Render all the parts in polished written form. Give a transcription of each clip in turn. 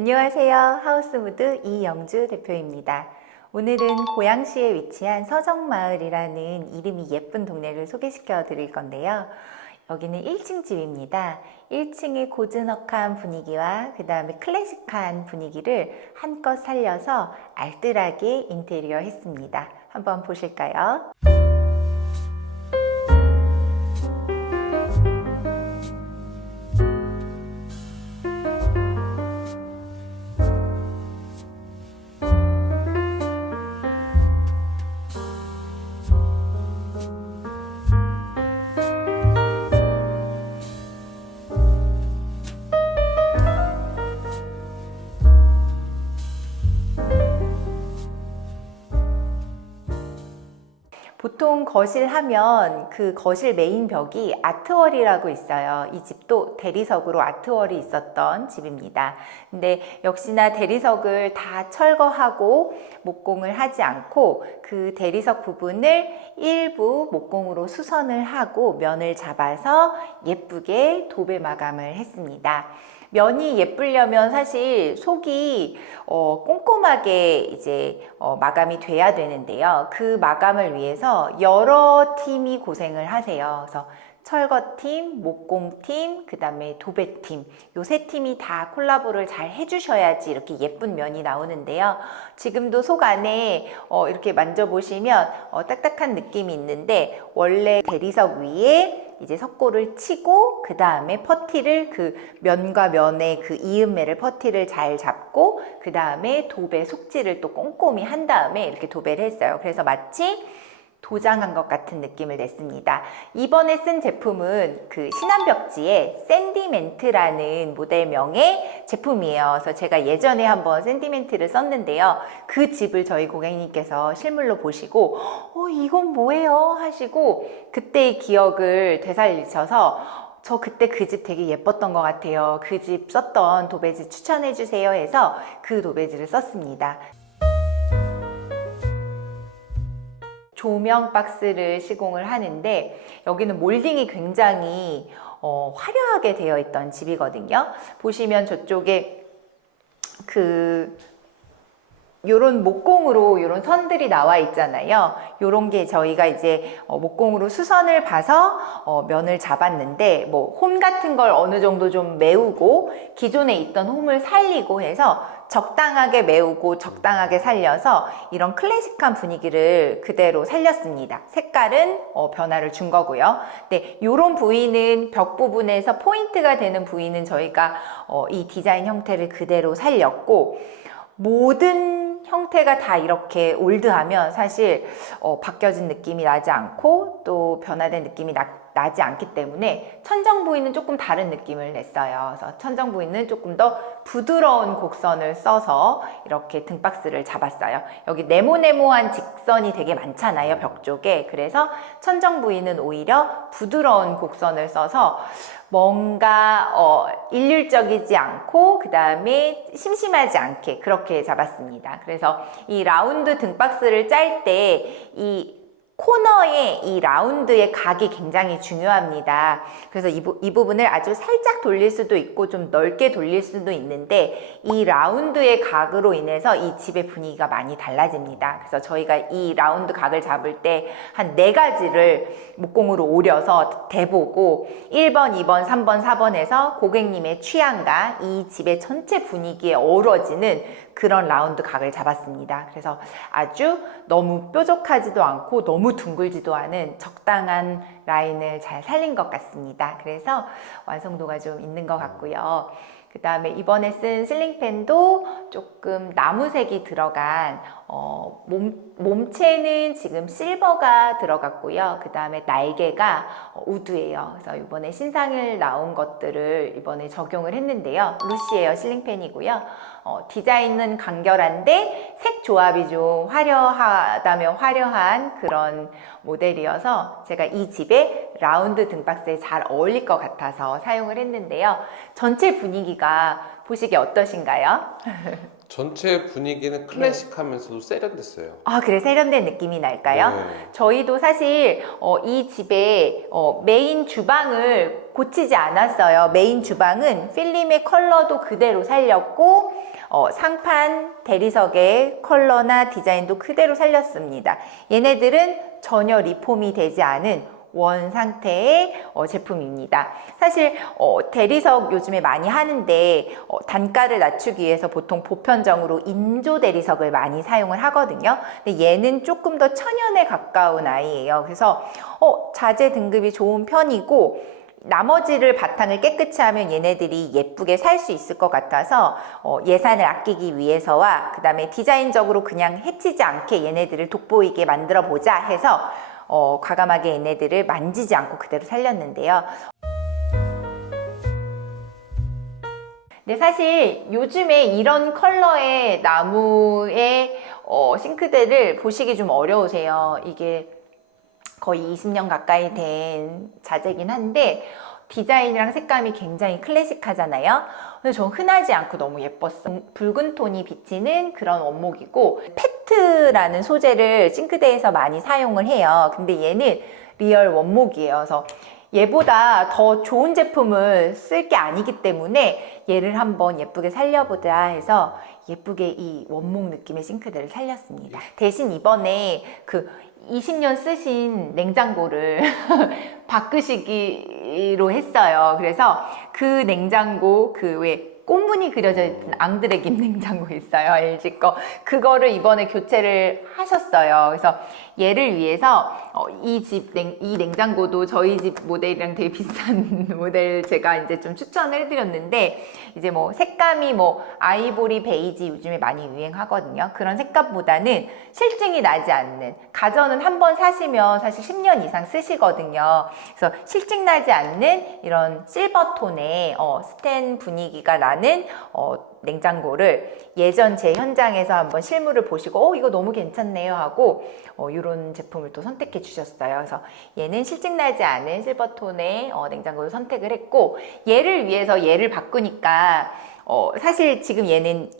안녕하세요. 하우스무드 이영주 대표입니다. 오늘은 고양시에 위치한 서정마을이라는 이름이 예쁜 동네를 소개시켜 드릴 건데요. 여기는 1층 집입니다. 1층의 고즈넉한 분위기와 그 다음에 클래식한 분위기를 한껏 살려서 알뜰하게 인테리어 했습니다. 한번 보실까요? 보통 거실 하면 그 거실 메인 벽이 아트월이라고 있어요. 이 집도 대리석으로 아트월이 있었던 집입니다. 근데 역시나 대리석을 다 철거하고 목공을 하지 않고 그 대리석 부분을 일부 목공으로 수선을 하고 면을 잡아서 예쁘게 도배 마감을 했습니다. 면이 예쁘려면 사실 속이 꼼꼼하게 이제 마감이 돼야 되는데요. 그 마감을 위해서 여러 팀이 고생을 하세요. 그래서 철거팀, 목공팀, 그 다음에 도배팀, 요 세 팀이 다 콜라보를 잘 해주셔야지 이렇게 예쁜 면이 나오는데요. 지금도 속 안에 이렇게 만져보시면 딱딱한 느낌이 있는데, 원래 대리석 위에 이제 석고를 치고 그 다음에 퍼티를 그 면과 면의 그 이음매를 퍼티를 잘 잡고 그 다음에 도배 속질을 또 꼼꼼히 한 다음에 이렇게 도배를 했어요. 그래서 마치 도장한 것 같은 느낌을 냈습니다. 이번에 쓴 제품은 그 신한벽지의 샌디멘트라는 모델명의 제품이에요. 그래서 제가 예전에 한번 샌디멘트를 썼는데요. 그 집을 저희 고객님께서 실물로 보시고 이건 뭐예요? 하시고 그때의 기억을 되살리셔서 저 그때 그 집 되게 예뻤던 것 같아요. 그 집 썼던 도배지 추천해 주세요 해서 그 도배지를 썼습니다. 조명 박스를 시공을 하는데 여기는 몰딩이 굉장히 화려하게 되어 있던 집이거든요. 보시면 저쪽에 요런 목공으로 요런 선들이 나와 있잖아요. 요런 게 저희가 이제 목공으로 수선을 봐서 면을 잡았는데 뭐 홈 같은 걸 어느 정도 좀 메우고 기존에 있던 홈을 살리고 해서 적당하게 메우고 적당하게 살려서 이런 클래식한 분위기를 그대로 살렸습니다. 색깔은 변화를 준 거고요. 네, 요런 부위는 벽 부분에서 포인트가 되는 부위는 저희가 이 디자인 형태를 그대로 살렸고, 모든 형태가 다 이렇게 올드하면 사실 바뀌어진 느낌이 나지 않고 또 변화된 느낌이 나지 않기 때문에 천정 부위는 조금 다른 느낌을 냈어요. 그래서 천정 부위는 조금 더 부드러운 곡선을 써서 이렇게 등박스를 잡았어요. 여기 네모네모한 직선이 되게 많잖아요, 벽 쪽에. 그래서 천정 부위는 오히려 부드러운 곡선을 써서 뭔가 일률적이지 않고 그 다음에 심심하지 않게 그렇게 잡았습니다. 그래서 이 라운드 등박스를 짤 때 이 코너의 이 라운드의 각이 굉장히 중요합니다. 그래서 이 부분을 아주 살짝 돌릴 수도 있고 좀 넓게 돌릴 수도 있는데, 이 라운드의 각으로 인해서 이 집의 분위기가 많이 달라집니다. 그래서 저희가 이 라운드 각을 잡을 때 한 4가지를 목공으로 오려서 대보고 1번, 2번, 3번, 4번에서 고객님의 취향과 이 집의 전체 분위기에 어우러지는 그런 라운드 각을 잡았습니다. 그래서 아주 너무 뾰족하지도 않고 너무 둥글지도 않은 적당한 라인을 잘 살린 것 같습니다. 그래서 완성도가 좀 있는 것 같고요. 그 다음에 이번에 쓴 실링팬도 조금 나무색이 들어간 몸체는 지금 실버가 들어갔고요. 그 다음에 날개가 우드예요. 그래서 이번에 신상을 나온 것들을 이번에 적용을 했는데요. 루시에어 실링팬이고요. 디자인은 간결한데 색 조합이 좀 화려하다면 화려한 그런 모델이어서 제가 이 집에 라운드 등박스에 잘 어울릴 것 같아서 사용을 했는데요. 전체 분위기가 보시기 어떠신가요? 전체 분위기는 클래식하면서도 세련됐어요. 아, 그래, 세련된 느낌이 날까요? 네. 저희도 사실 이 집에 메인 주방을 고치지 않았어요. 메인 주방은 필름의 컬러도 그대로 살렸고 상판, 대리석의 컬러나 디자인도 그대로 살렸습니다. 얘네들은 전혀 리폼이 되지 않은 원 상태의 제품입니다. 사실 대리석 요즘에 많이 하는데 단가를 낮추기 위해서 보통 보편적으로 인조 대리석을 많이 사용을 하거든요. 근데 얘는 조금 더 천연에 가까운 아이예요. 그래서 자재 등급이 좋은 편이고 나머지를 바탕을 깨끗이 하면 얘네들이 예쁘게 살 수 있을 것 같아서 예산을 아끼기 위해서와 그 다음에 디자인적으로 그냥 해치지 않게 얘네들을 돋보이게 만들어 보자 해서 과감하게 얘네들을 만지지 않고 그대로 살렸는데요. 근데 사실 요즘에 이런 컬러의 나무의 싱크대를 보시기 좀 어려우세요. 이게 거의 20년 가까이 된 자재긴 한데 디자인이랑 색감이 굉장히 클래식하잖아요. 근데 전 흔하지 않고 너무 예뻤어. 붉은 톤이 비치는 그런 원목이고 페트라는 소재를 싱크대에서 많이 사용을 해요. 근데 얘는 리얼 원목이에요. 그래서 얘보다 더 좋은 제품을 쓸 게 아니기 때문에 얘를 한번 예쁘게 살려보자 해서 예쁘게 이 원목 느낌의 싱크대를 살렸습니다. 대신 이번에 그 20년 쓰신 냉장고를 바꾸시기로 했어요. 그래서 그 냉장고 그 왜 꽃무늬 그려져 있는 앙드레김 냉장고 있어요. LG 거. 그거를 이번에 교체를 하셨어요. 그래서 얘를 위해서 이 냉장고도 저희 집 모델이랑 되게 비슷한 모델 제가 이제 좀 추천을 해드렸는데 이제 뭐 색감이 뭐 아이보리 베이지 요즘에 많이 유행하거든요. 그런 색감보다는 실증이 나지 않는 가전은 한번 사시면 사실 10년 이상 쓰시거든요. 그래서 실증 나지 않는 이런 실버톤의 스텐 분위기가 나는 냉장고를 예전 제 현장에서 한번 실물을 보시고 이거 너무 괜찮네요 하고 이런 제품을 또 선택해 주셨어요. 그래서 얘는 실증나지 않은 실버톤의 냉장고를 선택을 했고 얘를 위해서 얘를 바꾸니까 사실 지금 얘는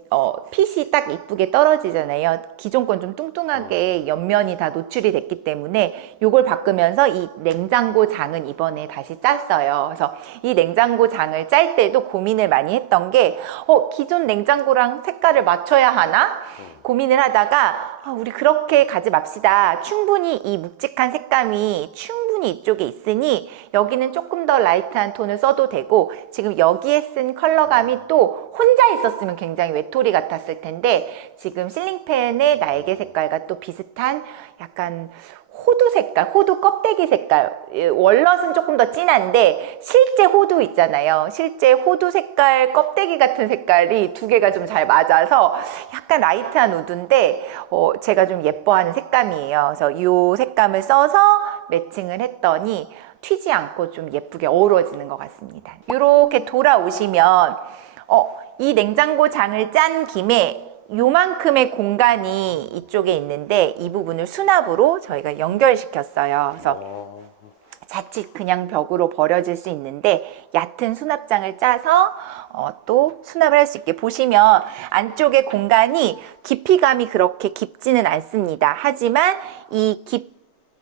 핏이 딱 이쁘게 떨어지잖아요. 기존 건 좀 뚱뚱하게 옆면이 다 노출이 됐기 때문에 이걸 바꾸면서 이 냉장고 장은 이번에 다시 짰어요. 그래서 이 냉장고 장을 짤 때도 고민을 많이 했던 게 기존 냉장고랑 색깔을 맞춰야 하나? 고민을 하다가 우리 그렇게 가지 맙시다. 충분히 이 묵직한 색감이 충분히 이쪽에 있으니 여기는 조금 더 라이트한 톤을 써도 되고 지금 여기에 쓴 컬러감이 또 혼자 있었으면 굉장히 외톨이 같았을 텐데 지금 실링팬의 날개 색깔과 또 비슷한 약간 호두 색깔, 호두 껍데기 색깔. 월넛은 조금 더 진한데 실제 호두 있잖아요. 실제 호두 색깔 껍데기 같은 색깔이 두 개가 좀 잘 맞아서 약간 라이트한 우드인데 제가 좀 예뻐하는 색감이에요. 그래서 이 색감을 써서 매칭을 했더니 튀지 않고 좀 예쁘게 어우러지는 것 같습니다. 이렇게 돌아오시면 이 냉장고 장을 짠 김에 요만큼의 공간이 이쪽에 있는데 이 부분을 수납으로 저희가 연결시켰어요. 그래서 자칫 그냥 벽으로 버려질 수 있는데 얕은 수납장을 짜서 또 수납을 할 수 있게 보시면 안쪽에 공간이 깊이감이 그렇게 깊지는 않습니다. 하지만 이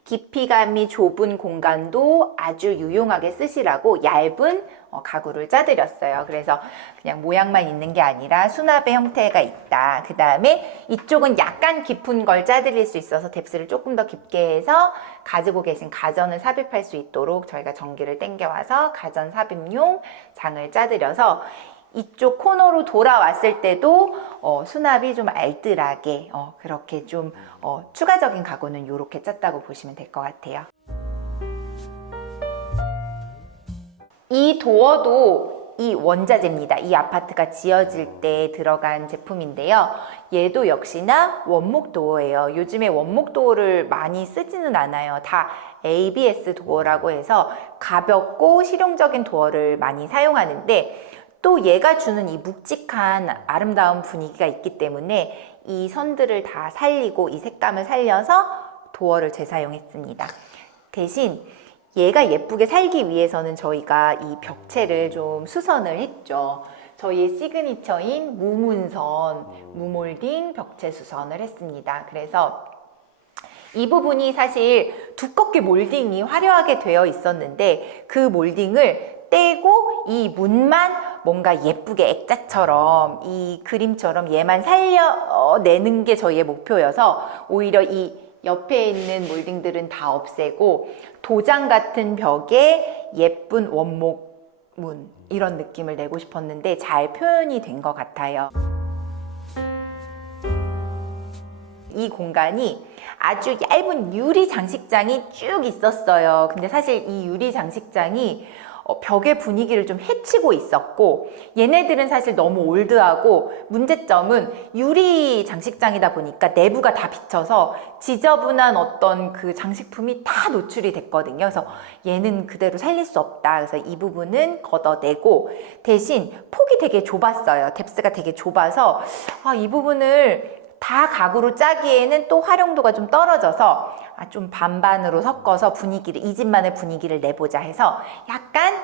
깊이감이 좁은 공간도 아주 유용하게 쓰시라고 얇은 가구를 짜드렸어요. 그래서 그냥 모양만 있는 게 아니라 수납의 형태가 있다. 그 다음에 이쪽은 약간 깊은 걸 짜드릴 수 있어서 뎁스를 조금 더 깊게 해서 가지고 계신 가전을 삽입할 수 있도록 저희가 전기를 당겨와서 가전 삽입용 장을 짜드려서 이쪽 코너로 돌아왔을 때도 수납이 좀 알뜰하게 그렇게 좀 추가적인 가구는 이렇게 짰다고 보시면 될 것 같아요. 이 도어도 이 원자재입니다. 이 아파트가 지어질 때 들어간 제품인데요. 얘도 역시나 원목 도어예요. 요즘에 원목 도어를 많이 쓰지는 않아요. 다 ABS 도어라고 해서 가볍고 실용적인 도어를 많이 사용하는데 또 얘가 주는 이 묵직한 아름다운 분위기가 있기 때문에 이 선들을 다 살리고 이 색감을 살려서 도어를 재사용했습니다. 대신 얘가 예쁘게 살기 위해서는 저희가 이 벽체를 좀 수선을 했죠. 저희의 시그니처인 무문선, 무몰딩 벽체 수선을 했습니다. 그래서 이 부분이 사실 두껍게 몰딩이 화려하게 되어 있었는데 그 몰딩을 떼고 이 문만 뭔가 예쁘게 액자처럼 이 그림처럼 얘만 살려내는 게 저희의 목표여서 오히려 이 옆에 있는 몰딩들은 다 없애고 도장 같은 벽에 예쁜 원목문 이런 느낌을 내고 싶었는데 잘 표현이 된 것 같아요. 이 공간이 아주 얇은 유리 장식장이 쭉 있었어요. 근데 사실 이 유리 장식장이 벽의 분위기를 좀 해치고 있었고 얘네들은 사실 너무 올드하고 문제점은 유리 장식장이다 보니까 내부가 다 비쳐서 지저분한 어떤 그 장식품이 다 노출이 됐거든요. 그래서 얘는 그대로 살릴 수 없다. 그래서 이 부분은 걷어내고 대신 폭이 되게 좁았어요. 뎁스가 되게 좁아서 이 부분을 다 가구로 짜기에는 또 활용도가 좀 떨어져서 좀 반반으로 섞어서 분위기를 이 집만의 분위기를 내보자 해서 약간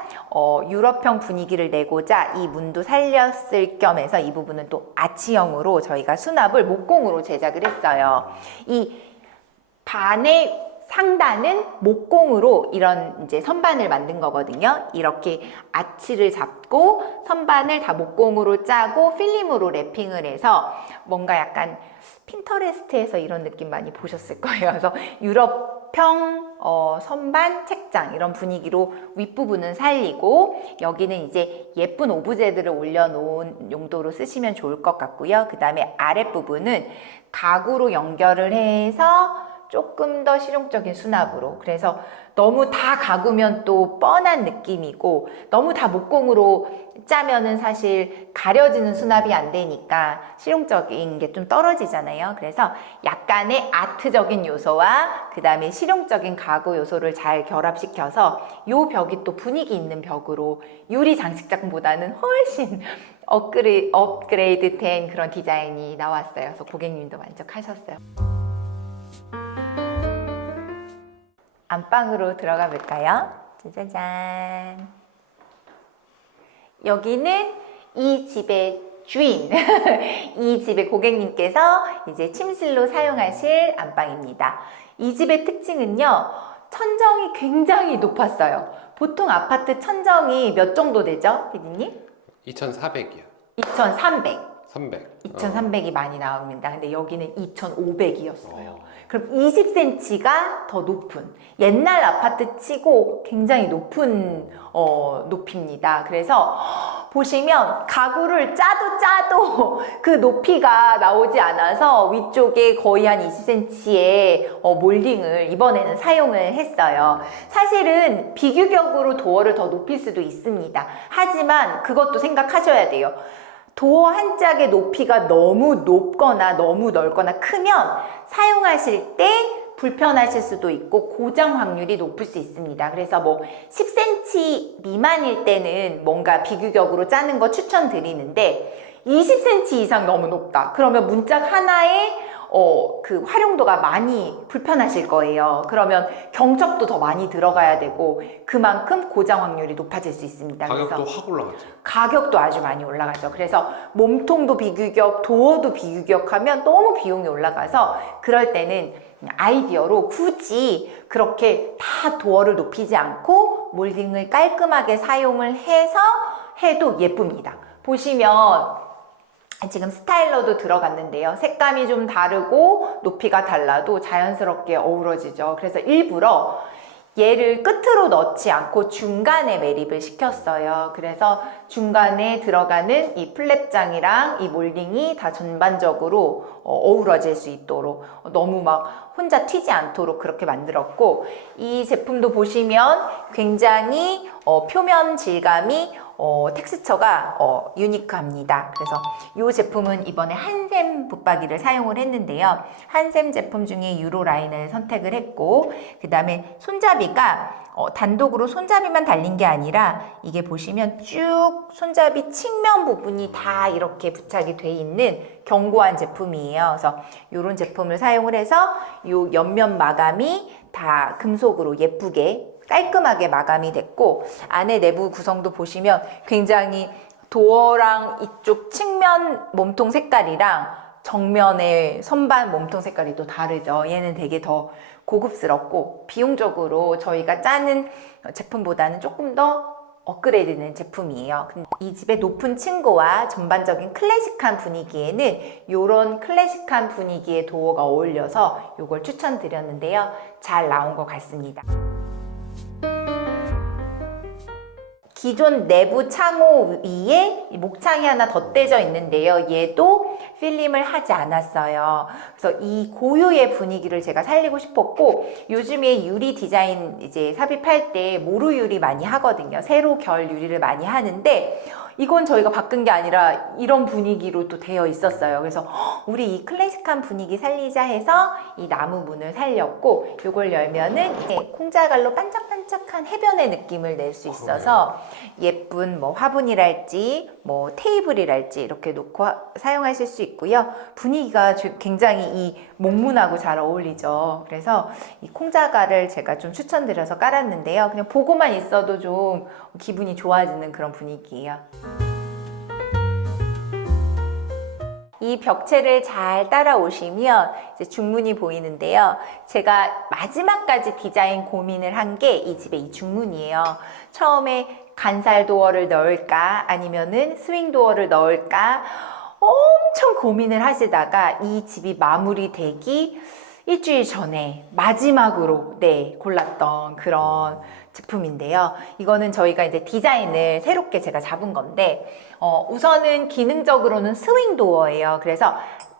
유럽형 분위기를 내고자 이 문도 살렸을 겸해서 이 부분은 또 아치형으로 저희가 수납을 목공으로 제작을 했어요. 이 반의 상단은 목공으로 이런 이제 선반을 만든 거거든요. 이렇게 아치를 잡고 선반을 다 목공으로 짜고 필름으로 랩핑을 해서 뭔가 약간 핀터레스트에서 이런 느낌 많이 보셨을 거예요. 그래서 유럽형 선반 책장 이런 분위기로 윗부분은 살리고 여기는 이제 예쁜 오브제들을 올려놓은 용도로 쓰시면 좋을 것 같고요. 그 다음에 아랫부분은 가구로 연결을 해서 조금 더 실용적인 수납으로 그래서 너무 다 가구면 또 뻔한 느낌이고 너무 다 목공으로 짜면은 사실 가려지는 수납이 안 되니까 실용적인 게 좀 떨어지잖아요. 그래서 약간의 아트적인 요소와 그 다음에 실용적인 가구 요소를 잘 결합시켜서 요 벽이 또 분위기 있는 벽으로 유리 장식장보다는 훨씬 업그레이드 된 그런 디자인이 나왔어요. 그래서 고객님도 만족하셨어요. 안방으로 들어가 볼까요? 짜자잔. 여기는 이 집의 주인, 이 집의 고객님께서 이제 침실로 사용하실 안방입니다. 이 집의 특징은요, 천정이 굉장히 높았어요. 보통 아파트 천정이 몇 정도 되죠, 피디님? 2,400이요. 2,300. 300. 2,300이 많이 나옵니다. 근데 여기는 2,500이었어요. 그럼 20cm가 더 높은 옛날 아파트 치고 굉장히 높은 높이입니다. 그래서 보시면 가구를 짜도 그 높이가 나오지 않아서 위쪽에 거의 한 20cm의 몰딩을 이번에는 사용을 했어요. 사실은 비규격으로 도어를 더 높일 수도 있습니다. 하지만 그것도 생각하셔야 돼요. 도어 한 짝의 높이가 너무 높거나 너무 넓거나 크면 사용하실 때 불편하실 수도 있고 고장 확률이 높을 수 있습니다. 그래서 뭐 10cm 미만일 때는 뭔가 비규격으로 짜는 거 추천드리는데 20cm 이상 너무 높다. 그러면 문짝 하나에 그 활용도가 많이 불편하실 거예요. 그러면 경첩도 더 많이 들어가야 되고 그만큼 고장 확률이 높아질 수 있습니다. 가격도 그래서 확 올라가죠. 가격도 아주 많이 올라가죠. 그래서 몸통도 비규격, 도어도 비규격하면 너무 비용이 올라가서 그럴 때는 아이디어로 굳이 그렇게 다 도어를 높이지 않고 몰딩을 깔끔하게 사용을 해서 해도 예쁩니다. 보시면 지금 스타일러도 들어갔는데요. 색감이 좀 다르고 높이가 달라도 자연스럽게 어우러지죠. 그래서 일부러 얘를 끝으로 넣지 않고 중간에 매립을 시켰어요. 그래서 중간에 들어가는 이 플랩장이랑 이 몰딩이 다 전반적으로 어우러질 수 있도록 너무 막 혼자 튀지 않도록 그렇게 만들었고 이 제품도 보시면 굉장히 표면 질감이 텍스처가 유니크합니다. 그래서 이 제품은 이번에 한샘 붙박이를 사용을 했는데요. 한샘 제품 중에 유로 라인을 선택을 했고 그 다음에 손잡이가 단독으로 손잡이만 달린 게 아니라 이게 보시면 쭉 손잡이 측면 부분이 다 이렇게 부착이 돼 있는 견고한 제품이에요. 그래서 이런 제품을 사용을 해서 이 옆면 마감이 다 금속으로 예쁘게 깔끔하게 마감이 됐고 안에 내부 구성도 보시면 굉장히 도어랑 이쪽 측면 몸통 색깔이랑 정면의 선반 몸통 색깔이 또 다르죠. 얘는 되게 더 고급스럽고 비용적으로 저희가 짜는 제품보다는 조금 더 업그레이드된 제품이에요. 근데 이 집의 높은 층고와 전반적인 클래식한 분위기에는 이런 클래식한 분위기의 도어가 어울려서 이걸 추천드렸는데요. 잘 나온 것 같습니다. 기존 내부 창호 위에 목창이 하나 덧대져 있는데요. 얘도 필름을 하지 않았어요. 그래서 이 고유의 분위기를 제가 살리고 싶었고, 요즘에 유리 디자인 이제 삽입할 때 모루 유리 많이 하거든요. 세로 결 유리를 많이 하는데 이건 저희가 바꾼 게 아니라 이런 분위기로 또 되어 있었어요. 그래서 우리 이 클래식한 분위기 살리자 해서 이 나무 문을 살렸고, 이걸 열면은 이제 콩자갈로 반짝반짝한 해변의 느낌을 낼 수 있어서 예쁜 뭐 화분이랄지 뭐 테이블이랄지 이렇게 놓고 사용하실 수 있고요. 분위기가 굉장히 이 목문하고 잘 어울리죠. 그래서 이 콩자갈을 제가 좀 추천드려서 깔았는데요. 그냥 보고만 있어도 좀 기분이 좋아지는 그런 분위기예요. 이 벽체를 잘 따라오시면 이제 중문이 보이는데요. 제가 마지막까지 디자인 고민을 한 게 이 집의 이 중문이에요. 처음에 간살 도어를 넣을까 아니면은 스윙 도어를 넣을까 엄청 고민을 하시다가 이 집이 마무리되기 일주일 전에 마지막으로 골랐던 그런 제품인데요. 이거는 저희가 이제 디자인을 새롭게 제가 잡은 건데 우선은 기능적으로는 스윙 도어예요. 그래서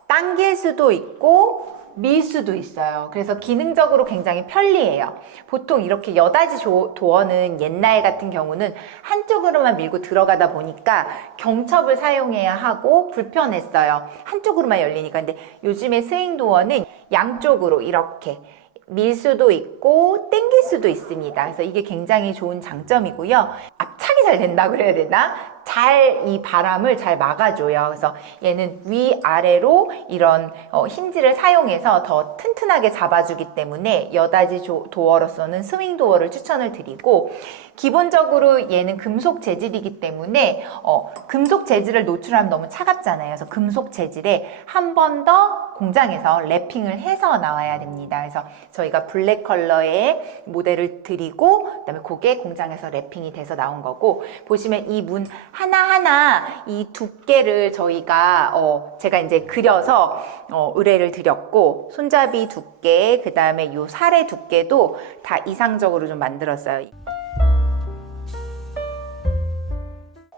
당길 수도 있고 밀 수도 있어요. 그래서 기능적으로 굉장히 편리해요. 보통 이렇게 여닫이 도어는 옛날 같은 경우는 한쪽으로만 밀고 들어가다 보니까 경첩을 사용해야 하고 불편했어요. 한쪽으로만 열리니까. 근데 요즘에 스윙 도어는 양쪽으로 이렇게 밀 수도 있고 당길 수도 있습니다. 그래서 이게 굉장히 좋은 장점이고요. 압착이 잘 된다 그래야 되나? 잘 이 바람을 잘 막아줘요. 그래서 얘는 위아래로 이런 힌지를 사용해서 더 튼튼하게 잡아주기 때문에 여닫이 도어로서는 스윙 도어를 추천을 드리고, 기본적으로 얘는 금속 재질이기 때문에 금속 재질을 노출하면 너무 차갑잖아요. 그래서 금속 재질에 한 번 더 공장에서 랩핑을 해서 나와야 됩니다. 그래서 저희가 블랙 컬러의 모델을 드리고 그다음에 그게 공장에서 랩핑이 돼서 나온 거고, 보시면 이 문 하나하나 이 두께를 저희가 제가 이제 그려서 의뢰를 드렸고, 손잡이 두께 그 다음에 요 살의 두께도 다 이상적으로 좀 만들었어요.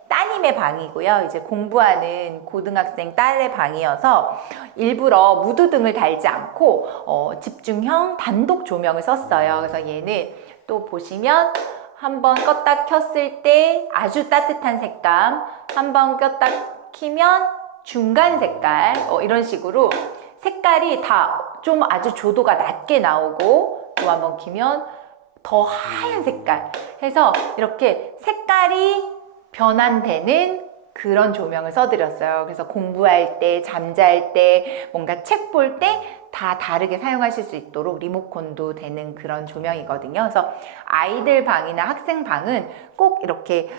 따님의 방이고요. 이제 공부하는 고등학생 딸의 방이어서 일부러 무드등을 달지 않고 집중형 단독 조명을 썼어요. 그래서 얘는 또 보시면 한번 껐다 켰을 때 아주 따뜻한 색감, 한번 껐다 키면 중간 색깔, 이런 식으로 색깔이 다 좀 아주 조도가 낮게 나오고, 또 한번 키면 더 하얀 색깔 해서 이렇게 색깔이 변환되는 그런 조명을 써드렸어요. 그래서 공부할 때, 잠잘 때, 뭔가 책 볼 때 다 다르게 사용하실 수 있도록 리모컨도 되는 그런 조명이거든요. 그래서 아이들 방이나 학생 방은 꼭 이렇게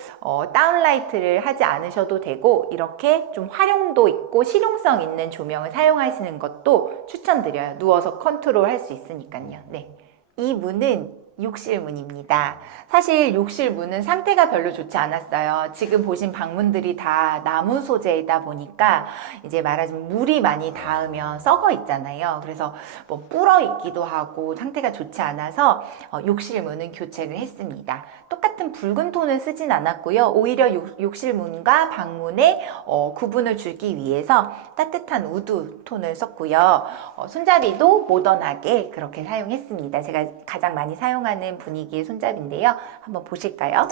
다운라이트를 하지 않으셔도 되고, 이렇게 좀 활용도 있고 실용성 있는 조명을 사용하시는 것도 추천드려요. 누워서 컨트롤 할 수 있으니까요. 네. 이 문은 욕실 문입니다. 사실 욕실 문은 상태가 별로 좋지 않았어요. 지금 보신 방문들이 다 나무 소재이다 보니까 이제 말하자면 물이 많이 닿으면 썩어 있잖아요. 그래서 뭐 불어 있기도 하고 상태가 좋지 않아서 욕실 문은 교체를 했습니다. 똑같은 붉은 톤을 쓰진 않았고요. 오히려 욕실 문과 방문에 구분을 주기 위해서 따뜻한 우드 톤을 썼고요. 손잡이도 모던하게 그렇게 사용했습니다. 제가 가장 많이 사용하는 분위기의 손잡이인데요. 한번 보실까요?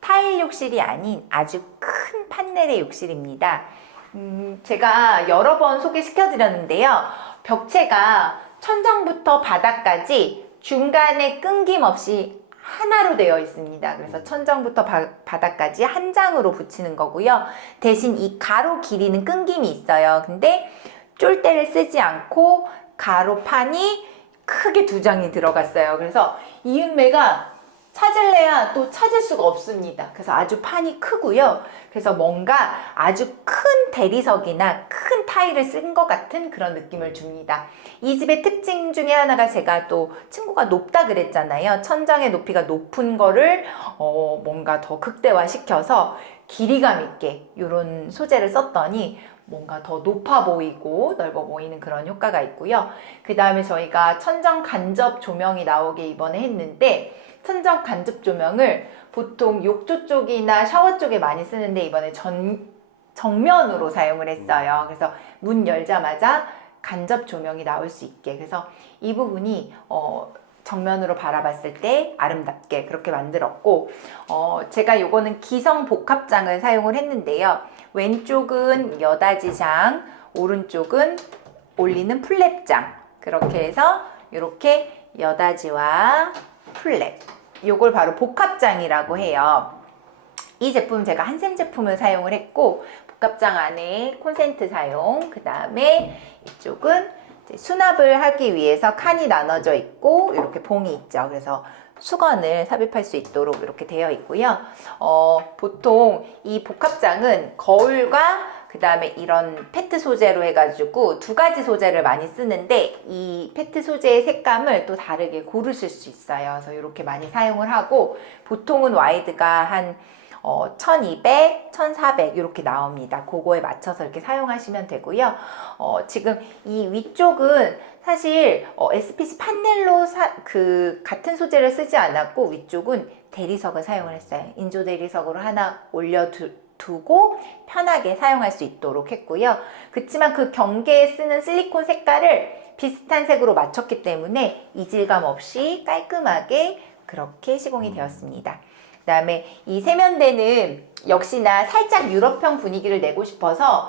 타일 욕실이 아닌 아주 큰 판넬의 욕실입니다. 제가 여러 번 소개시켜 드렸는데요. 벽체가 천장부터 바닥까지 중간에 끊김없이 하나로 되어 있습니다. 그래서 천장부터 바닥까지 한 장으로 붙이는 거고요. 대신 이 가로 길이는 끊김이 있어요. 근데 쫄대를 쓰지 않고 가로판이 크게 두 장이 들어갔어요. 그래서 이음매가 찾을래야 또 찾을 수가 없습니다. 그래서 아주 판이 크고요. 그래서 뭔가 아주 큰 대리석이나 큰 타일을 쓴 것 같은 그런 느낌을 줍니다. 이 집의 특징 중에 하나가 제가 또 층고가 높다 그랬잖아요. 천장의 높이가 높은 거를 뭔가 더 극대화시켜서 길이감 있게 이런 소재를 썼더니 뭔가 더 높아 보이고 넓어 보이는 그런 효과가 있고요. 그 다음에 저희가 천정 간접 조명이 나오게 이번에 했는데 천정 간접 조명을 보통 욕조 쪽이나 샤워 쪽에 많이 쓰는데 이번에 정면으로 사용을 했어요. 그래서 문 열자마자 간접 조명이 나올 수 있게, 그래서 이 부분이 정면으로 바라봤을 때 아름답게 그렇게 만들었고, 제가 요거는 기성 복합장을 사용을 했는데요. 왼쪽은 여다지장, 오른쪽은 올리는 플랩장, 그렇게 해서 이렇게 여다지와 플랩, 요걸 바로 복합장이라고 해요. 이 제품 제가 한샘 제품을 사용을 했고, 복합장 안에 콘센트 사용, 그 다음에 이쪽은 이제 수납을 하기 위해서 칸이 나눠져 있고 이렇게 봉이 있죠. 그래서 수건을 삽입할 수 있도록 이렇게 되어 있고요. 보통 이 복합장은 거울과 그 다음에 이런 페트 소재로 해가지고 두 가지 소재를 많이 쓰는데 이 페트 소재의 색감을 또 다르게 고르실 수 있어요. 그래서 이렇게 많이 사용을 하고, 보통은 와이드가 한 1200, 1400 이렇게 나옵니다. 그거에 맞춰서 이렇게 사용하시면 되고요. 지금 이 위쪽은 사실 SPC 판넬로 같은 소재를 쓰지 않았고, 위쪽은 대리석을 사용을 했어요. 인조 대리석으로 하나 올려두고 편하게 사용할 수 있도록 했고요. 그렇지만 그 경계에 쓰는 실리콘 색깔을 비슷한 색으로 맞췄기 때문에 이질감 없이 깔끔하게 그렇게 시공이 되었습니다. 그 다음에 이 세면대는 역시나 살짝 유럽형 분위기를 내고 싶어서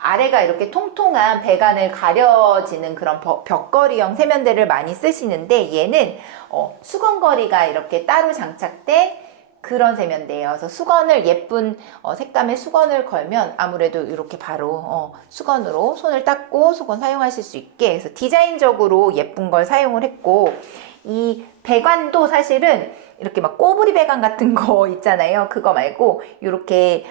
아래가 이렇게 통통한 배관을 가려지는 그런 벽걸이형 세면대를 많이 쓰시는데, 얘는 수건걸이가 이렇게 따로 장착된 그런 세면대예요. 그래서 수건을 예쁜 색감의 수건을 걸면 아무래도 이렇게 바로 수건으로 손을 닦고 수건 사용하실 수 있게, 그래서 디자인적으로 예쁜 걸 사용을 했고, 이 배관도 사실은 이렇게 막 꼬부리 배관 같은 거 있잖아요. 그거 말고 이렇게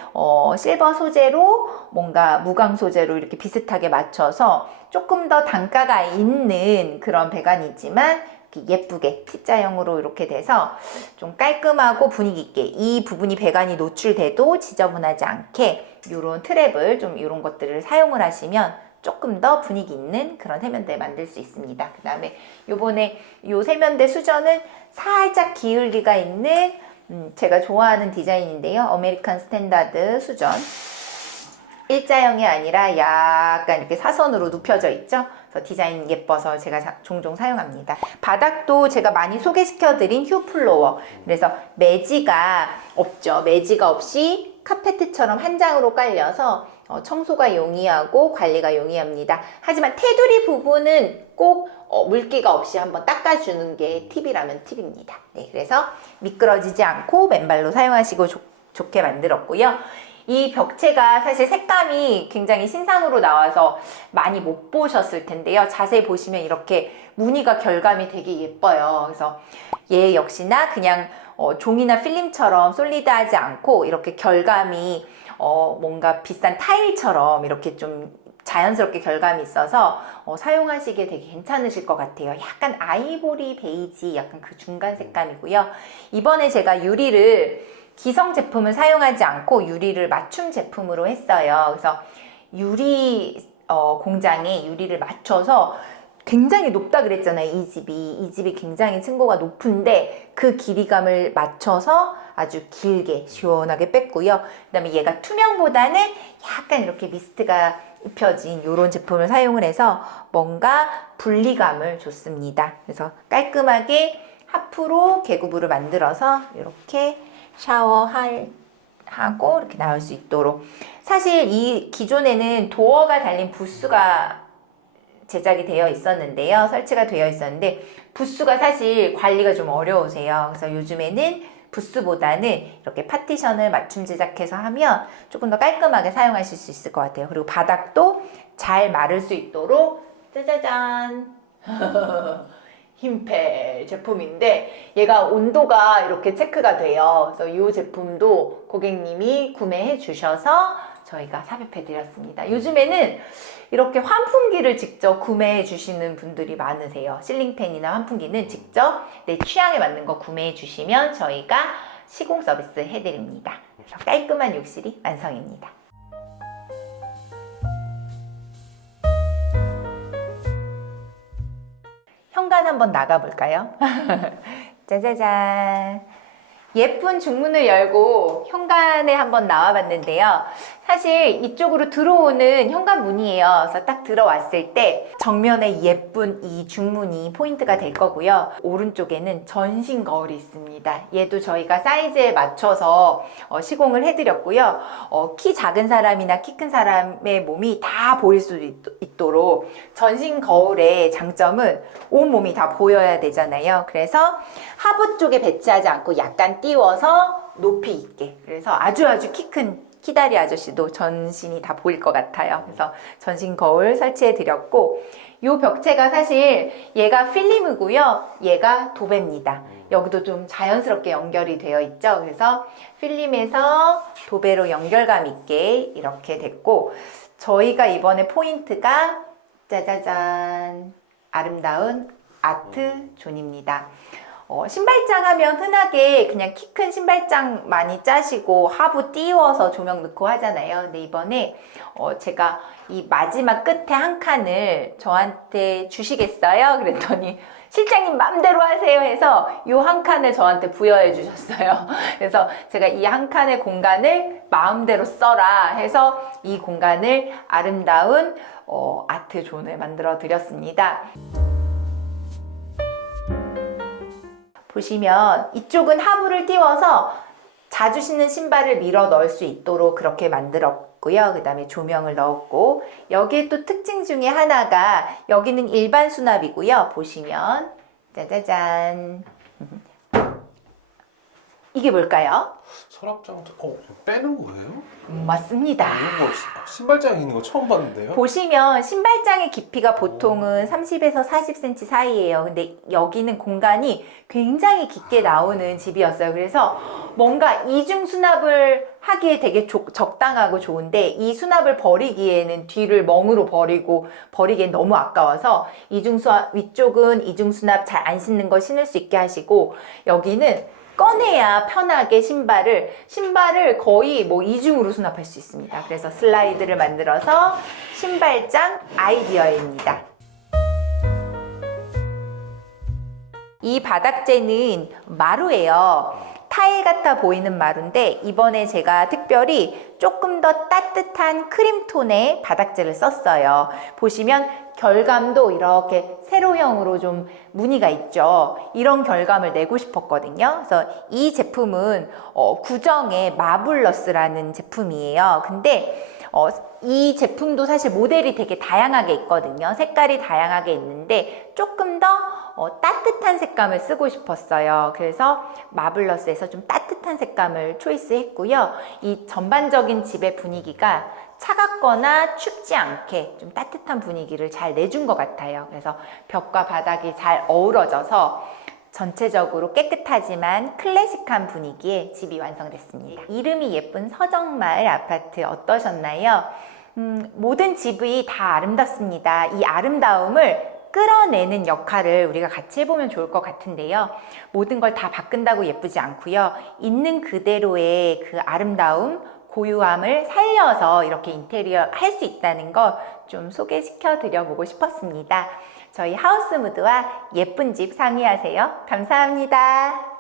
실버 소재로 뭔가 무광 소재로 이렇게 비슷하게 맞춰서 조금 더 단가가 있는 그런 배관이지만 예쁘게 T자형으로 이렇게 돼서 좀 깔끔하고 분위기 있게, 이 부분이 배관이 노출돼도 지저분하지 않게 이런 트랩을 좀 이런 것들을 사용을 하시면 조금 더 분위기 있는 그런 세면대 만들 수 있습니다. 그 다음에 요번에 요 세면대 수전은 살짝 기울기가 있는 제가 좋아하는 디자인인데요. 아메리칸 스탠다드 수전. 일자형이 아니라 약간 이렇게 사선으로 눕혀져 있죠. 그래서 디자인 예뻐서 제가 종종 사용합니다. 바닥도 제가 많이 소개시켜드린 휴플로어. 그래서 매지가 없죠. 매지가 없이 카페트처럼 한 장으로 깔려서 청소가 용이하고 관리가 용이합니다. 하지만 테두리 부분은 꼭 물기가 없이 한번 닦아주는 게 팁이라면 팁입니다. 네, 그래서 미끄러지지 않고 맨발로 사용하시고 좋게 만들었고요. 이 벽체가 사실 색감이 굉장히 신상으로 나와서 많이 못 보셨을 텐데요. 자세히 보시면 이렇게 무늬가 결감이 되게 예뻐요. 그래서 얘 역시나 그냥 종이나 필름처럼 솔리드하지 않고 이렇게 결감이 뭔가 비싼 타일처럼 이렇게 좀 자연스럽게 결감이 있어서 사용하시기에 되게 괜찮으실 것 같아요. 약간 아이보리 베이지 약간 그 중간 색감이고요. 이번에 제가 유리를 기성 제품을 사용하지 않고 유리를 맞춤 제품으로 했어요. 그래서 유리 공장에 유리를 맞춰서 굉장히 높다 그랬잖아요. 이 집이 굉장히 층고가 높은데 그 길이감을 맞춰서 아주 길게 시원하게 뺐고요. 그 다음에 얘가 투명보다는 약간 이렇게 미스트가 입혀진 이런 제품을 사용을 해서 뭔가 분리감을 줬습니다. 그래서 깔끔하게 하프로 계구부를 만들어서 이렇게 샤워하고 이렇게 나올 수 있도록. 사실 이 기존에는 도어가 달린 부스가 제작이 되어 있었는데요. 설치가 되어 있었는데 부스가 사실 관리가 좀 어려우세요. 그래서 요즘에는 부스보다는 이렇게 파티션을 맞춤 제작해서 하면 조금 더 깔끔하게 사용하실 수 있을 것 같아요. 그리고 바닥도 잘 마를 수 있도록 짜자잔 흰펠 제품인데 얘가 온도가 이렇게 체크가 돼요. 그래서 이 제품도 고객님이 구매해 주셔서 저희가 삽입해 드렸습니다. 요즘에는 이렇게 환풍기를 직접 구매해 주시는 분들이 많으세요. 실링팬이나 환풍기는 직접 내 취향에 맞는 거 구매해 주시면 저희가 시공 서비스 해드립니다. 그래서 깔끔한 욕실이 완성입니다. 현관 한번 나가볼까요? 짜자잔. 예쁜 중문을 열고 현관에 한번 나와봤는데요. 사실 이쪽으로 들어오는 현관문이에요. 그래서 딱 들어왔을 때 정면에 예쁜 이 중문이 포인트가 될 거고요. 오른쪽에는 전신 거울이 있습니다. 얘도 저희가 사이즈에 맞춰서 시공을 해드렸고요. 키 작은 사람이나 키 큰 사람의 몸이 다 보일 수 있도록 전신 거울의 장점은 온몸이 다 보여야 되잖아요. 그래서 하부 쪽에 배치하지 않고 약간 띄워서 높이 있게, 그래서 아주 키 큰 키다리 아저씨도 전신이 다 보일 것 같아요. 그래서 전신 거울 설치해 드렸고, 이 벽체가 사실 얘가 필름이고요, 얘가 도배입니다. 여기도 좀 자연스럽게 연결이 되어 있죠. 그래서 필름에서 도배로 연결감 있게 이렇게 됐고, 저희가 이번에 포인트가 짜자잔, 아름다운 아트 존입니다. 신발장 하면 흔하게 그냥 키 큰 신발장 많이 짜시고 하부 띄워서 조명 넣고 하잖아요. 근데 이번에 제가 이 마지막 끝에 한 칸을 저한테 주시겠어요? 그랬더니 실장님 맘대로 하세요 해서 이 한 칸을 저한테 부여해 주셨어요. 그래서 제가 이 한 칸의 공간을 마음대로 써라 해서 이 공간을 아름다운 아트 존을 만들어 드렸습니다. 보시면 이쪽은 하부를 띄워서 자주 신는 신발을 밀어 넣을 수 있도록 그렇게 만들었고요. 그 다음에 조명을 넣었고, 여기에 또 특징 중에 하나가 여기는 일반 수납이고요. 보시면 짜자잔, 이게 뭘까요? 서랍장 빼는 거예요? 맞습니다. 이거 신발장에 있는 거 처음 봤는데요? 보시면 신발장의 깊이가 보통은 30에서 40cm 사이예요. 근데 여기는 공간이 굉장히 깊게 나오는 집이었어요. 그래서 뭔가 이중 수납을 하기에 되게 적당하고 좋은데, 이 수납을 버리기에는 뒤를 멍으로 버리기엔 너무 아까워서 위쪽은 이중 수납 잘 안 신는 거 신을 수 있게 하시고, 여기는 꺼내야 편하게 신발을 거의 뭐 이중으로 수납할 수 있습니다. 그래서 슬라이드를 만들어서 신발장 아이디어입니다. 이 바닥재는 마루예요. 타일 같아 보이는 마루인데, 이번에 제가 특별히 조금 더 따뜻한 크림톤의 바닥재를 썼어요. 보시면 결감도 이렇게 세로형으로 좀 무늬가 있죠. 이런 결감을 내고 싶었거든요. 그래서 이 제품은 구정의 마블러스라는 제품이에요. 근데 이 제품도 사실 모델이 되게 다양하게 있거든요. 색깔이 다양하게 있는데 조금 더 따뜻한 색감을 쓰고 싶었어요. 그래서 마블러스에서 좀 따뜻한 색감을 초이스했고요. 이 전반적인 집의 분위기가 차갑거나 춥지 않게 좀 따뜻한 분위기를 잘 내준 것 같아요. 그래서 벽과 바닥이 잘 어우러져서 전체적으로 깨끗하지만 클래식한 분위기의 집이 완성됐습니다. 이름이 예쁜 서정마을 아파트 어떠셨나요? 모든 집이 다 아름답습니다. 이 아름다움을 끌어내는 역할을 우리가 같이 해보면 좋을 것 같은데요. 모든 걸 다 바꾼다고 예쁘지 않고요. 있는 그대로의 그 아름다움, 고유함을 살려서 이렇게 인테리어 할 수 있다는 거 좀 소개시켜 드려보고 싶었습니다. 저희 하우스무드와 예쁜 집 상의하세요. 감사합니다.